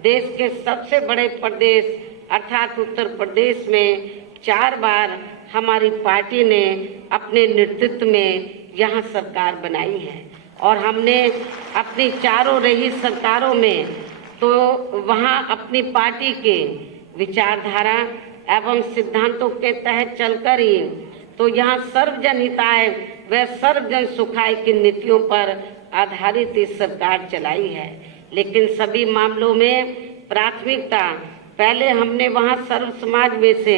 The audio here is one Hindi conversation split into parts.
देश के सबसे बड़े प्रदेश अर्थात उत्तर प्रदेश में 4 बार हमारी पार्टी ने अपने नेतृत्व में यहाँ सरकार बनाई है और हमने अपनी चारों रही सरकारों में तो वहाँ अपनी पार्टी के विचारधारा एवं सिद्धांतों के तहत चलकर ही तो यहाँ सर्वजन हिताय व सर्वजन सुखाय की नीतियों पर आधारित इस सरकार चलाई है। लेकिन सभी मामलों में प्राथमिकता पहले हमने वहाँ सर्व समाज में से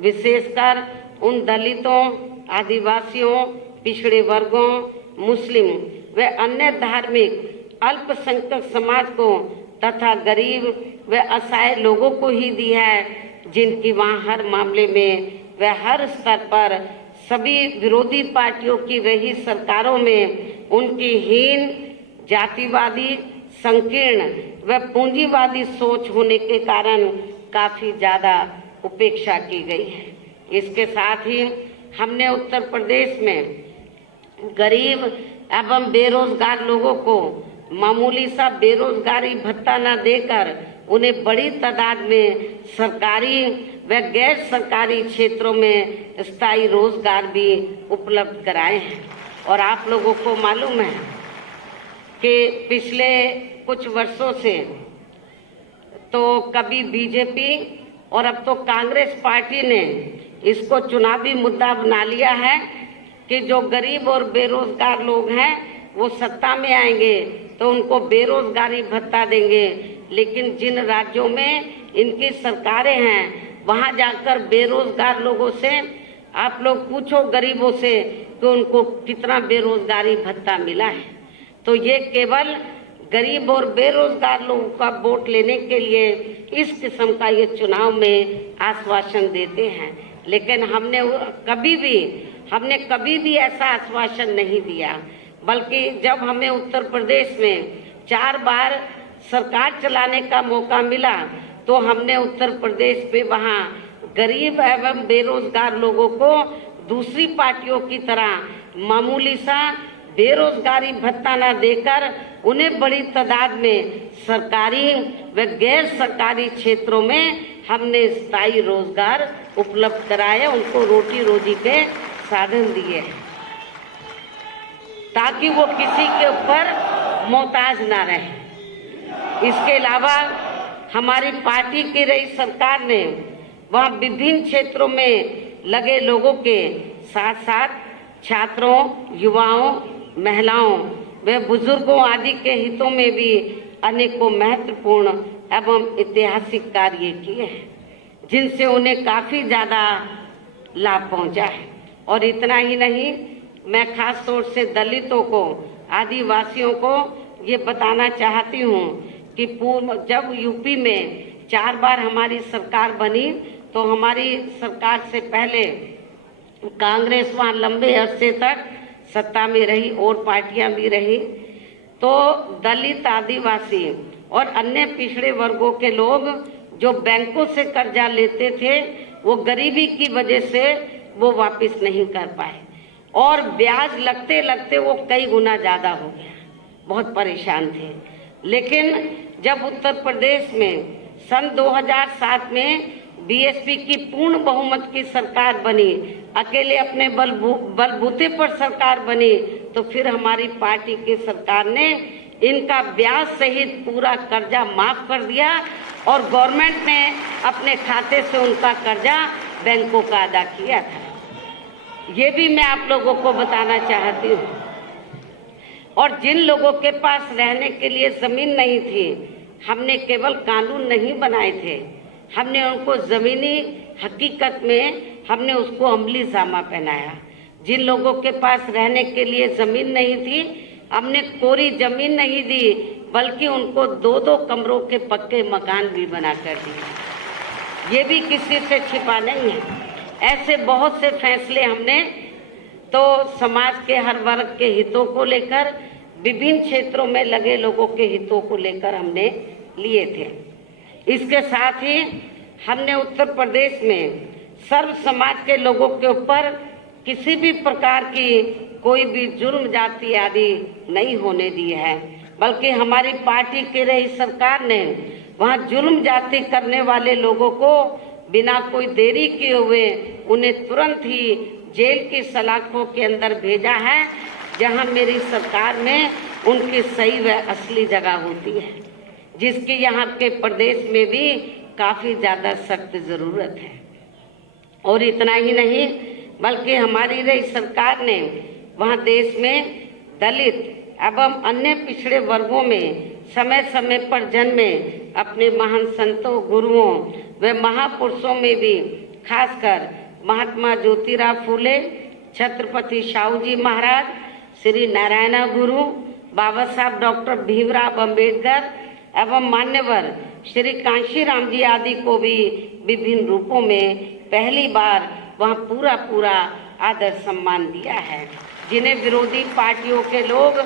विशेषकर उन दलितों, आदिवासियों, पिछड़े वर्गों, मुस्लिम व अन्य धार्मिक अल्पसंख्यक समाज को तथा गरीब व असहाय लोगों को ही दी है, जिनकी वहाँ हर मामले में व हर स्तर पर सभी विरोधी पार्टियों की रही सरकारों में उनकी हीन, जातिवादी, संकीर्ण व पूंजीवादी सोच होने के कारण काफी ज्यादा उपेक्षा की गई है। इसके साथ ही हमने उत्तर प्रदेश में गरीब एवं बेरोजगार लोगों को मामूली सा बेरोजगारी भत्ता न देकर उन्हें बड़ी तादाद में सरकारी व गैर सरकारी क्षेत्रों में स्थायी रोजगार भी उपलब्ध कराए हैं। और आप लोगों को मालूम है कि पिछले कुछ वर्षों से तो कभी बीजेपी और अब तो कांग्रेस पार्टी ने इसको चुनावी मुद्दा बना लिया है कि जो गरीब और बेरोजगार लोग हैं वो सत्ता में आएंगे तो उनको बेरोजगारी भत्ता देंगे, लेकिन जिन राज्यों में इनकी सरकारें हैं वहां जाकर बेरोजगार लोगों से आप लोग पूछो गरीबों से कि उनको कितना बेरोजगारी भत्ता मिला है। तो ये केवल गरीब और बेरोजगार लोगों का वोट लेने के लिए इस किस्म का ये चुनाव में आश्वासन देते हैं, लेकिन हमने कभी भी ऐसा आश्वासन नहीं दिया। बल्कि जब हमें उत्तर प्रदेश में 4 बार सरकार चलाने का मौका मिला तो हमने उत्तर प्रदेश में वहाँ गरीब एवं बेरोजगार लोगों को दूसरी पार्टियों की तरह मामूली सा बेरोजगारी भत्ता न देकर उन्हें बड़ी तादाद में सरकारी व गैर सरकारी क्षेत्रों में हमने स्थायी रोजगार उपलब्ध कराए, उनको रोटी रोजी के साधन दिए ताकि वो किसी के ऊपर मोहताज ना रहे। इसके अलावा हमारी पार्टी की रही सरकार ने वहाँ विभिन्न क्षेत्रों में लगे लोगों के साथ साथ छात्रों, युवाओं, महिलाओं व बुजुर्गों आदि के हितों में भी अनेकों महत्वपूर्ण एवं ऐतिहासिक कार्य किए हैं, जिनसे उन्हें काफी ज्यादा लाभ पहुंचा है। और इतना ही नहीं, मैं खास तौर से दलितों को, आदिवासियों को ये बताना चाहती हूँ कि जब यूपी में 4 बार हमारी सरकार बनी तो हमारी सरकार से पहले कांग्रेस वहाँ लंबे अरसे तक सत्ता में रही और पार्टियां भी रही, तो दलित, आदिवासी और अन्य पिछड़े वर्गों के लोग जो बैंकों से कर्जा लेते थे वो गरीबी की वजह से वो वापस नहीं कर पाए और ब्याज लगते लगते वो कई गुना ज्यादा हो गया, बहुत परेशान थे। लेकिन जब उत्तर प्रदेश में सन 2007 में बीएसपी की पूर्ण बहुमत की सरकार बनी, अकेले अपने बलबूते पर सरकार बनी, तो फिर हमारी पार्टी की सरकार ने इनका ब्याज सहित पूरा कर्जा माफ कर दिया और गवर्नमेंट ने अपने खाते से उनका कर्जा बैंकों का अदा किया था। ये भी मैं आप लोगों को बताना चाहती हूँ। और जिन लोगों के पास रहने के लिए जमीन नहीं थी, हमने केवल कानून नहीं बनाए थे, हमने उनको जमीनी हकीकत में हमने उसको अमली जामा पहनाया। जिन लोगों के पास रहने के लिए जमीन नहीं थी, हमने कोरी जमीन नहीं दी, बल्कि उनको 2-2 कमरों के पक्के मकान भी बना कर दिए। ये भी किसी से छिपा नहीं है। ऐसे बहुत से फैसले हमने तो समाज के हर वर्ग के हितों को लेकर, विभिन्न क्षेत्रों में लगे लोगों के हितों को लेकर हमने लिए थे। इसके साथ ही हमने उत्तर प्रदेश में सर्व समाज के लोगों के ऊपर किसी भी प्रकार की कोई भी जुर्म, जाति आदि नहीं होने दी है, बल्कि हमारी पार्टी की रही सरकार ने वहाँ जुल्म जाति करने वाले लोगों को बिना कोई देरी किए हुए उन्हें तुरंत ही जेल की सलाखों के अंदर भेजा है, जहाँ मेरी सरकार में उनकी सही व असली जगह होती है, जिसकी यहाँ के प्रदेश में भी काफ़ी ज़्यादा सख्त ज़रूरत है। और इतना ही नहीं, बल्कि हमारी रही सरकार ने वहाँ देश में दलित एवं अन्य पिछड़े वर्गों में समय समय पर जन्मे अपने महान संतों, गुरुओं व महापुरुषों में भी खासकर महात्मा ज्योतिराव फूले, छत्रपति शाहू जी महाराज, श्री नारायण गुरु, बाबा साहब डॉक्टर भीमराव अम्बेडकर एवं मान्यवर श्री कांशीराम जी आदि को भी विभिन्न रूपों में पहली बार वहाँ पूरा आदर सम्मान दिया है, जिन्हें विरोधी पार्टियों के लोग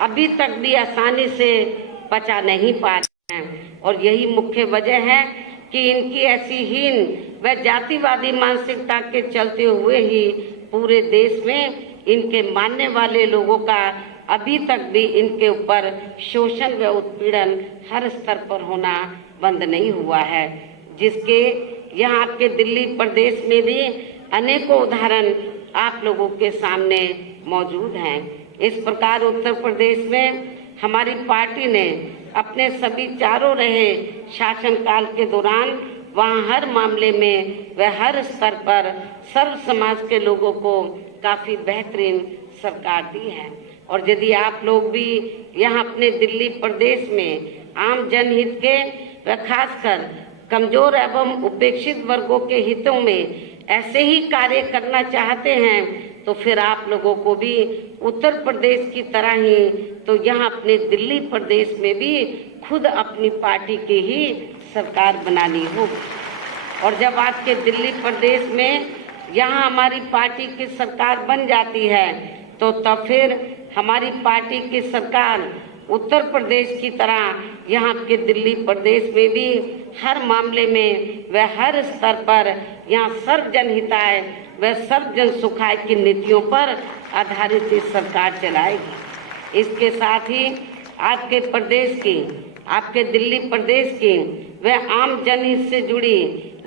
अभी तक भी आसानी से पचा नहीं पा रहे हैं। और यही मुख्य वजह है कि इनकी ऐसी हीन व जातिवादी मानसिकता के चलते हुए ही पूरे देश में इनके मानने वाले लोगों का अभी तक भी इनके ऊपर शोषण व उत्पीड़न हर स्तर पर होना बंद नहीं हुआ है, जिसके यहाँ आपके दिल्ली प्रदेश में भी अनेकों उदाहरण आप लोगों के सामने मौजूद हैं। इस प्रकार उत्तर प्रदेश में हमारी पार्टी ने अपने सभी चारों रहे शासनकाल के दौरान वहाँ हर मामले में व हर स्तर पर सर्व समाज के लोगों को काफ़ी बेहतरीन सरकार दी है। और यदि आप लोग भी यहाँ अपने दिल्ली प्रदेश में आम जनहित के व खासकर कमजोर एवं उपेक्षित वर्गों के हितों में ऐसे ही कार्य करना चाहते हैं, तो फिर आप लोगों को भी उत्तर प्रदेश की तरह ही तो यहाँ अपने दिल्ली प्रदेश में भी खुद अपनी पार्टी की ही सरकार बनानी होगी। और जब आपके दिल्ली प्रदेश में यहाँ हमारी पार्टी की सरकार बन जाती है, तो तब फिर हमारी पार्टी की सरकार उत्तर प्रदेश की तरह यहाँ के दिल्ली प्रदेश में भी हर मामले में व हर स्तर पर यहाँ सर्व जनहिताय व सर्व जन सुखाय की नीतियों पर आधारित सरकार चलाएगी। इसके साथ ही आपके प्रदेश की, आपके दिल्ली प्रदेश की व आम जनहित से जुड़ी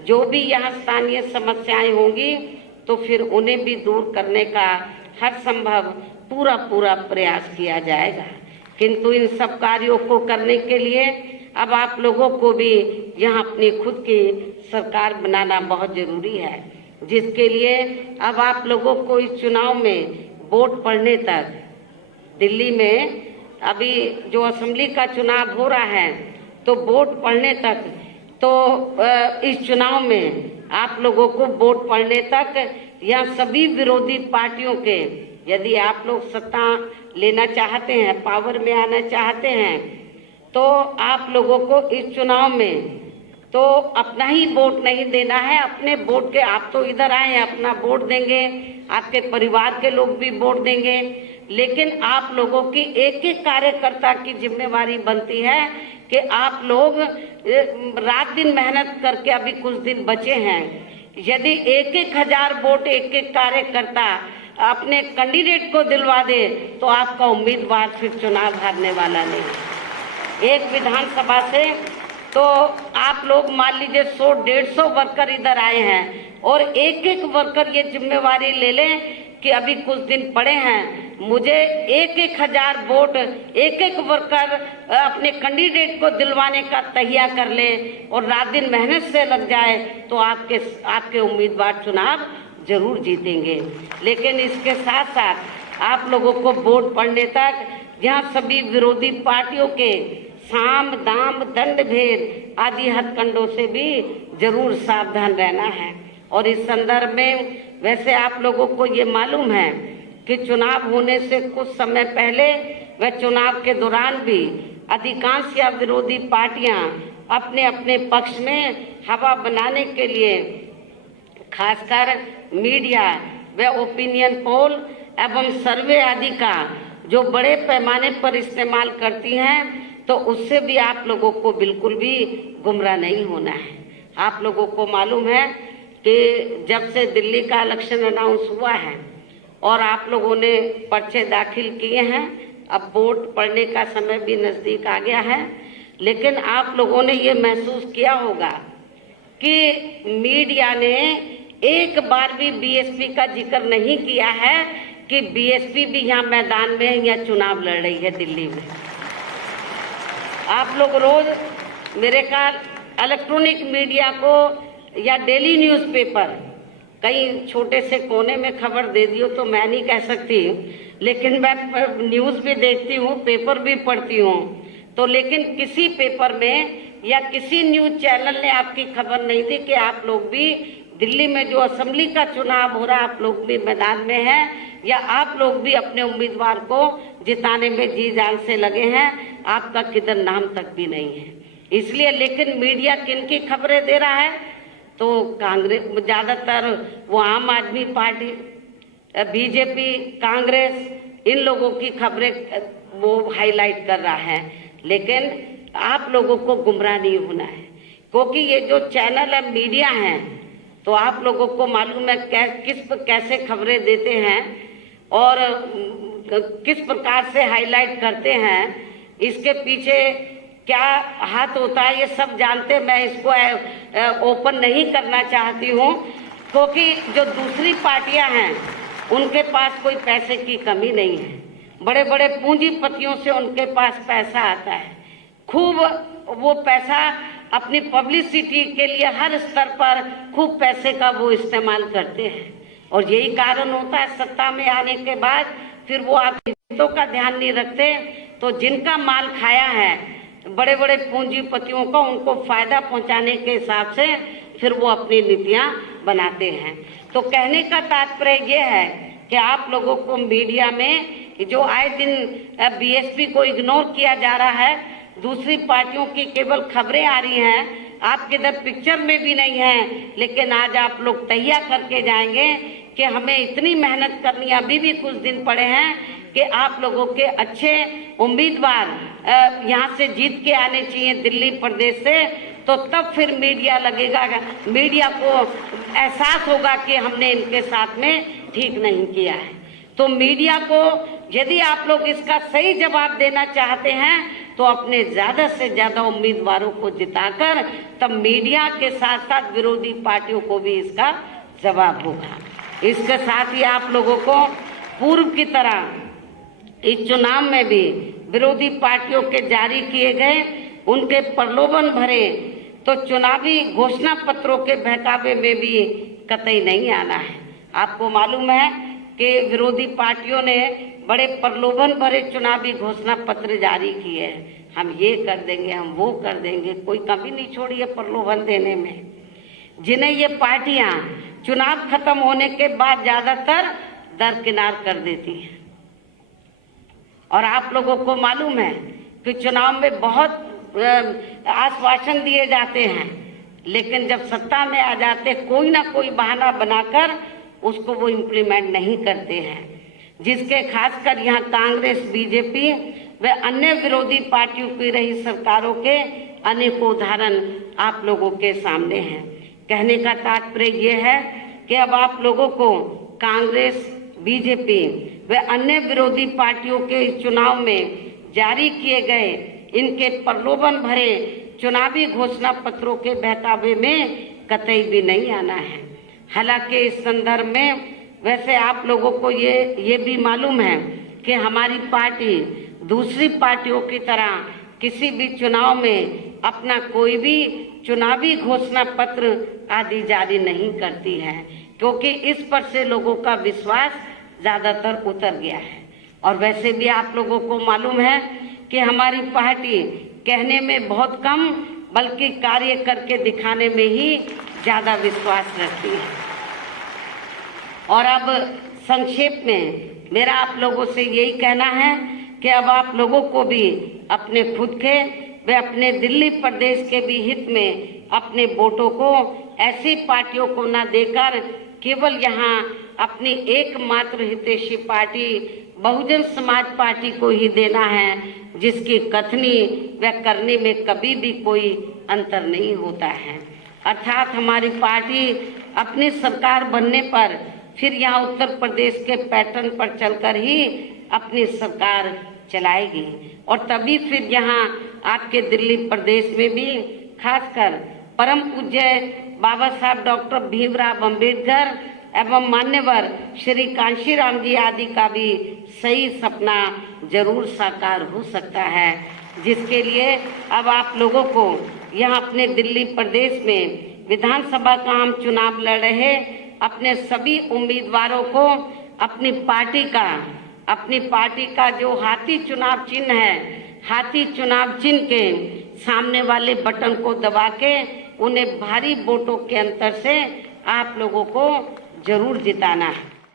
जो भी यहाँ स्थानीय समस्याएं होंगी, तो फिर उन्हें भी दूर करने का हर संभव पूरा प्रयास किया जाएगा। किंतु इन सब कार्यों को करने के लिए अब आप लोगों को भी यहाँ अपनी खुद की सरकार बनाना बहुत जरूरी है, जिसके लिए अब आप लोगों को इस चुनाव में वोट पड़ने तक, दिल्ली में अभी जो असेंबली का चुनाव हो रहा है, तो वोट पड़ने तक, तो इस चुनाव में आप लोगों को वोट पड़ने तक यहाँ सभी विरोधी पार्टियों के, यदि आप लोग सत्ता लेना चाहते हैं, पावर में आना चाहते हैं, तो आप लोगों को इस चुनाव में तो अपना ही वोट नहीं देना है। अपने वोट के, आप तो इधर आए हैं, अपना वोट देंगे, आपके परिवार के लोग भी वोट देंगे, लेकिन आप लोगों की एक एक कार्यकर्ता की जिम्मेवारी बनती है कि आप लोग रात दिन मेहनत करके, अभी कुछ दिन बचे हैं, यदि 1,000 वोट एक एक कार्यकर्ता अपने कैंडिडेट को दिलवा दे, तो आपका उम्मीदवार फिर चुनाव हारने वाला नहीं। एक विधानसभा से तो आप लोग मान लीजिए 100-150 वर्कर इधर आए हैं, और एक एक वर्कर ये जिम्मेवारी ले लें कि अभी कुछ दिन पड़े हैं, मुझे 1,000 वोट एक एक वर्कर अपने कैंडिडेट को दिलवाने का तैयार कर ले और रात दिन मेहनत से लग जाए, तो आपके उम्मीदवार चुनाव जरूर जीतेंगे। लेकिन इसके साथ साथ आप लोगों को वोट पड़ने तक यहाँ सभी विरोधी पार्टियों के साम दाम दंड भेद आदि हथकंडों से भी जरूर सावधान रहना है। और इस संदर्भ में वैसे आप लोगों को ये मालूम है कि चुनाव होने से कुछ समय पहले व चुनाव के दौरान भी अधिकांश या विरोधी पार्टियां अपने अपने पक्ष में हवा बनाने के लिए खासकर मीडिया व ओपिनियन पोल एवं सर्वे आदि का जो बड़े पैमाने पर इस्तेमाल करती हैं, तो उससे भी आप लोगों को बिल्कुल भी गुमराह नहीं होना है। आप लोगों को मालूम है कि जब से दिल्ली का इलेक्शन अनाउंस हुआ है और आप लोगों ने पर्चे दाखिल किए हैं, अब वोट पड़ने का समय भी नज़दीक आ गया है, लेकिन आप लोगों ने ये महसूस किया होगा कि मीडिया ने एक बार भी बीएसपी का जिक्र नहीं किया है कि बीएसपी भी यहाँ मैदान में या चुनाव लड़ रही है दिल्ली में। आप लोग रोज मेरे ख्याल इलेक्ट्रॉनिक मीडिया को या डेली न्यूज़पेपर कहीं छोटे से कोने में खबर दे दियो तो मैं नहीं कह सकती, लेकिन मैं न्यूज़ भी देखती हूँ, पेपर भी पढ़ती हूँ, तो लेकिन किसी पेपर में या किसी न्यूज़ चैनल ने आपकी खबर नहीं दी कि आप लोग भी दिल्ली में जो असेंबली का चुनाव हो रहा है आप लोग भी मैदान में हैं या आप लोग भी अपने उम्मीदवार को जिताने में जी जान से लगे हैं। आपका किधर नाम तक भी नहीं है। इसलिए लेकिन मीडिया किन की खबरें दे रहा है तो कांग्रेस, ज़्यादातर वो आम आदमी पार्टी, बीजेपी, कांग्रेस, इन लोगों की खबरें वो हाईलाइट कर रहा है। लेकिन आप लोगों को गुमराह नहीं होना है, क्योंकि ये जो चैनल है मीडिया हैं तो आप लोगों को मालूम है कैसे खबरें देते हैं और किस प्रकार से हाईलाइट करते हैं, इसके पीछे क्या हाथ होता है ये सब जानते। मैं इसको ओपन नहीं करना चाहती हूँ, क्योंकि जो दूसरी पार्टियां हैं उनके पास कोई पैसे की कमी नहीं है। बड़े बड़े पूंजीपतियों से उनके पास पैसा आता है, खूब वो पैसा अपनी पब्लिसिटी के लिए हर स्तर पर खूब पैसे का वो इस्तेमाल करते हैं। और यही कारण होता है सत्ता में आने के बाद फिर वो आपके हितों का ध्यान नहीं रखते, तो जिनका माल खाया है बड़े बड़े पूंजीपतियों को, उनको फायदा पहुंचाने के हिसाब से फिर वो अपनी नीतियां बनाते हैं। तो कहने का तात्पर्य ये है कि आप लोगों को मीडिया में जो आए दिन बीएसपी को इग्नोर किया जा रहा है, दूसरी पार्टियों की केवल खबरें आ रही हैं, आपके इधर पिक्चर में भी नहीं है, लेकिन आज आप लोग तैयार करके जाएंगे कि हमें इतनी मेहनत करनी, अभी भी कुछ दिन पड़े हैं कि आप लोगों के अच्छे उम्मीदवार यहाँ से जीत के आने चाहिए दिल्ली प्रदेश से, तो तब फिर मीडिया लगेगा, मीडिया को एहसास होगा कि हमने इनके साथ में ठीक नहीं किया है। तो मीडिया को यदि आप लोग इसका सही जवाब देना चाहते हैं तो अपने ज़्यादा से ज़्यादा उम्मीदवारों को जिताकर तब मीडिया के साथ साथ विरोधी पार्टियों को भी इसका जवाब होगा। इसके साथ ही आप लोगों को पूर्व की तरह इस चुनाव में भी विरोधी पार्टियों के जारी किए गए उनके प्रलोभन भरे तो चुनावी घोषणा पत्रों के बहकावे में भी कतई नहीं आना है। आपको मालूम है कि विरोधी पार्टियों ने बड़े प्रलोभन भरे चुनावी घोषणा पत्र जारी किए हैं, हम ये कर देंगे, हम वो कर देंगे, कोई कमी नहीं छोड़ी है प्रलोभन देने में। जिन्हें ये पार्टियां चुनाव खत्म होने के बाद ज्यादातर दरकिनार कर देती हैं। और आप लोगों को मालूम है कि चुनाव में बहुत आश्वासन दिए जाते हैं, लेकिन जब सत्ता में आ जाते कोई ना कोई बहाना बनाकर उसको वो इम्प्लीमेंट नहीं करते हैं, जिसके खासकर यहाँ कांग्रेस, बीजेपी व अन्य विरोधी पार्टियों की रही सरकारों के अनेकों उदाहरण आप लोगों के सामने हैं। कहने का तात्पर्य ये है कि अब आप लोगों को कांग्रेस, बीजेपी व अन्य विरोधी पार्टियों के चुनाव में जारी किए गए इनके प्रलोभन भरे चुनावी घोषणा पत्रों के बहकावे में कतई भी नहीं आना है। हालांकि इस संदर्भ में वैसे आप लोगों को ये भी मालूम है कि हमारी पार्टी दूसरी पार्टियों की तरह किसी भी चुनाव में अपना कोई भी चुनावी घोषणा पत्र आदि जारी नहीं करती है, क्योंकि इस पर से लोगों का विश्वास ज़्यादातर उतर गया है। और वैसे भी आप लोगों को मालूम है कि हमारी पार्टी कहने में बहुत कम बल्कि कार्य करके दिखाने में ही ज़्यादा विश्वास रखती है। और अब संक्षेप में मेरा आप लोगों से यही कहना है कि अब आप लोगों को भी अपने खुद के व अपने दिल्ली प्रदेश के भी हित में अपने वोटों को ऐसी पार्टियों को न देकर केवल यहाँ अपनी एकमात्र हितैषी पार्टी बहुजन समाज पार्टी को ही देना है, जिसकी कथनी व करने में कभी भी कोई अंतर नहीं होता है। अर्थात हमारी पार्टी अपनी सरकार बनने पर फिर यहाँ उत्तर प्रदेश के पैटर्न पर चलकर ही अपनी सरकार चलाएगी। और तभी फिर यहाँ आपके दिल्ली प्रदेश में भी खासकर परम पूज्य बाबा साहब डॉक्टर भीमराव अम्बेडकर एवं मान्यवर श्री कांशीराम जी आदि का भी सही सपना जरूर साकार हो सकता है, जिसके लिए अब आप लोगों को यहाँ अपने दिल्ली प्रदेश में विधानसभा का हम चुनाव लड़ रहे अपने सभी उम्मीदवारों को अपनी पार्टी का जो हाथी चुनाव चिन्ह है, हाथी चुनाव चिन्ह के सामने वाले बटन को दबा के उन्हें भारी वोटों के अंतर से आप लोगों को जरूर जिताना है।